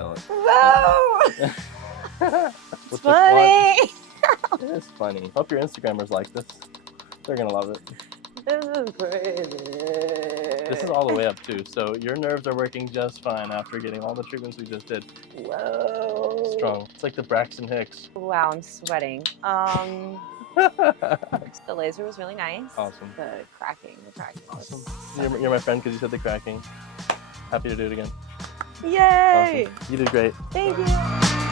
sell it. Whoa! It's Funny. It's funny. Hope your Instagrammers like this. They're gonna love it. This is crazy. This is all the way up too, so your nerves are working just fine after getting all the treatments we just did. Whoa. Strong. It's like the Braxton Hicks. Wow, I'm sweating. The laser was really nice. Awesome. The cracking was Awesome. so You're my friend because you said the cracking. Happy to do it again. Yay! Awesome. You did great. Thank you.